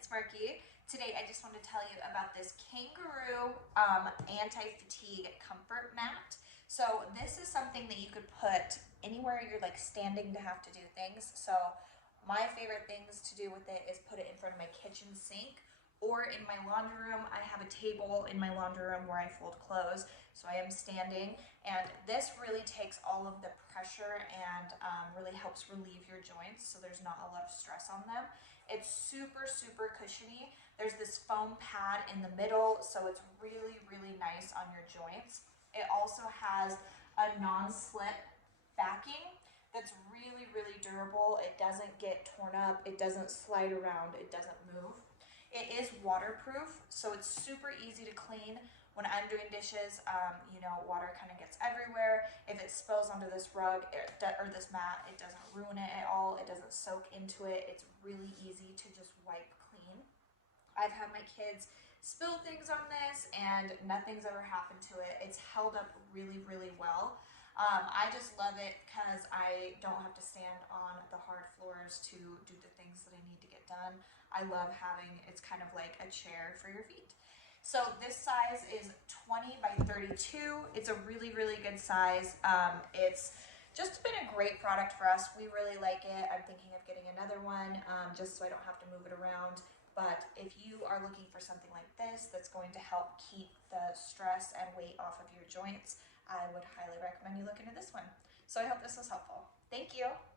it's Marky. Today I just wanted to tell you about this Kangaroo anti-fatigue comfort mat. So this is something that you could put anywhere you're like standing to have to do things. So my favorite things to do with it is put it in front of my kitchen sink or in my laundry room. I have a table in my laundry room where I fold clothes, so I am standing, and this really takes all of the pressure and really helps relieve your joints so there's not a lot of stress on them. It's super, super cushiony. There's this foam pad in the middle, so it's really, really nice on your joints. It also has a non-slip backing that's really, really durable. It doesn't get torn up, it doesn't slide around, it doesn't move. It is waterproof, so it's super easy to clean. When I'm doing dishes, water kind of gets everywhere. If it spills onto this rug or this mat, it doesn't ruin it at all. It doesn't soak into it. It's really easy to just wipe clean. I've had my kids spill things on this and nothing's ever happened to it. It's held up really, really well. I just love it because I don't have to stand on the hard floors to do the things that I need to get done. I love having, it's kind of like a chair for your feet. So this size is 20 by 32. It's a really, really good size. It's just been a great product for us. We really like it. I'm thinking of getting another one just so I don't have to move it around. But if you are looking for something like this that's going to help keep the stress and weight off of your joints, I would highly recommend you look into this one. So I hope this was helpful. Thank you.